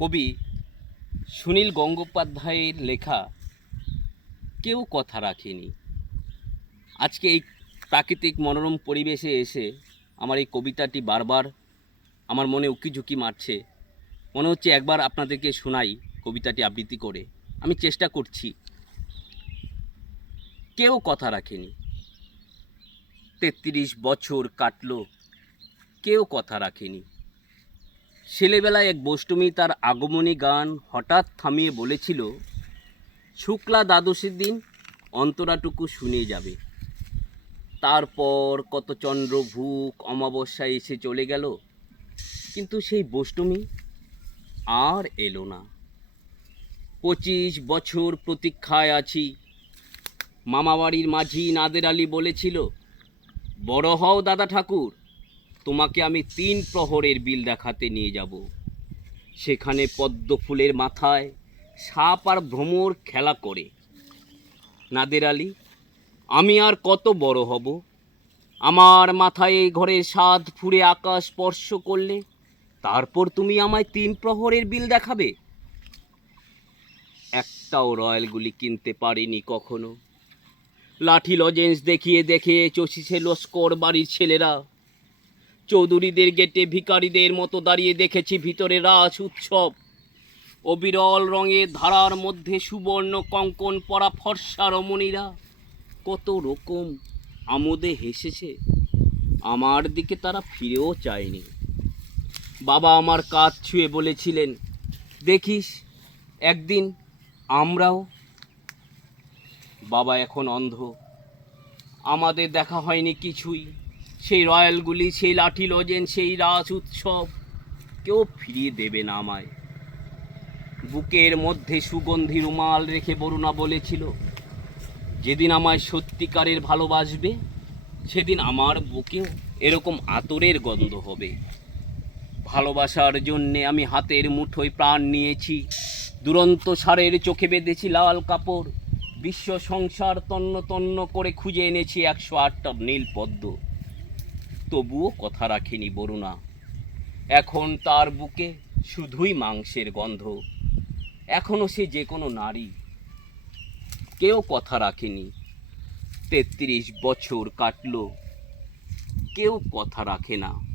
কবি সুনীল গঙ্গোপাধ্যায়ের লেখা কেউ কথা রাখেনি। আজকে এই প্রাকৃতিক মনোরম পরিবেশে এসে আমার এই কবিতাটি বারবার আমার মনে উকিঝুঁকি মারছে। মনে হচ্ছে একবার আপনাদেরকে শোনাই কবিতাটি আবৃত্তি করে। আমি চেষ্টা করছি। কেউ কথা রাখেনি। তেত্রিশ বছর কাটলো। কেউ কথা রাখেনি। ছেলেবেলায় এক বষ্টমী তার আগমনী গান হঠাৎ থামিয়ে বলেছিল, শুক্লা দ্বাদশীর দিন অন্তরাটুকু শুনে যাবে। তারপর কত চন্দ্রভূক অমাবস্যায় এসে চলে গেল। কিন্তু সেই বষ্টমী আর এলো না। পঁচিশ বছর প্রতীক্ষায় আছি। মামাবাড়ির মাঝি নাদের আলী বলেছিল, বড় হও দাদা ঠাকুর তোমাকে আমি তিন প্রহরের বিল দেখাতে নিয়ে যাব। সেখানে পদ্ম ফুলের মাথায় সাপ আর ভ্রমর খেলা করে। নাদের আলী, আমি আর কত বড় হব? আমার মাথায় এই ঘরের স্বাদ ফুরে আকাশ স্পর্শ করলে তারপর তুমি আমায় তিন প্রহরের বিল দেখাবে? একটাও রয়্যালগুলি কিনতে পারিনি কখনো। লাঠি লজেন্স দেখিয়ে দেখে চষিছে লস্কর বাড়ির ছেলেরা। চৌধুরীদের গেটে ভিখারিদের মতো দাঁড়িয়ে দেখেছি ভিতরে রাস উৎসব। অবিরল রঙের ধারার মধ্যে সুবর্ণ কঙ্কন পরা ফর্সা রমণীরা কত রকম আমোদে হেসেছে। আমার দিকে তারা ফিরেও চায়নি। বাবা আমার কাজ ছুঁয়ে বলেছিলেন, দেখিস, একদিন আমরাও বাবা এখন অন্ধ। আমাদের দেখা হয়নি কিছুই। সেই রয়্যালগুলি সেই লাঠি লজেন, সেই রাস উৎসব কেউ ফিরিয়ে দেবে না আমায়। বুকের মধ্যে সুগন্ধি রুমাল রেখে বরুণা বলেছিল, যেদিন আমায় সত্যিকারের ভালোবাসবে, সেদিন আমার বুকেও এরকম আতরের গন্ধ হবে। ভালোবাসার জন্যে আমি হাতের মুঠোয় প্রাণ নিয়েছি, দুরন্ত সারের চোখে বেঁধেছি লাল কাপড়, বিশ্ব সংসার তন্ন তন্ন করে খুঁজে এনেছি একশো আটটা নীল পদ্ম তবুও কথা রাখেনি বরুণা। এখন তার বুকে শুধুই মাংসের গন্ধ। এখনও সে যে কোনো নারী। কেউ কথা রাখেনি। তেত্রিশ বছর কাটল। কেউ কথা রাখে না।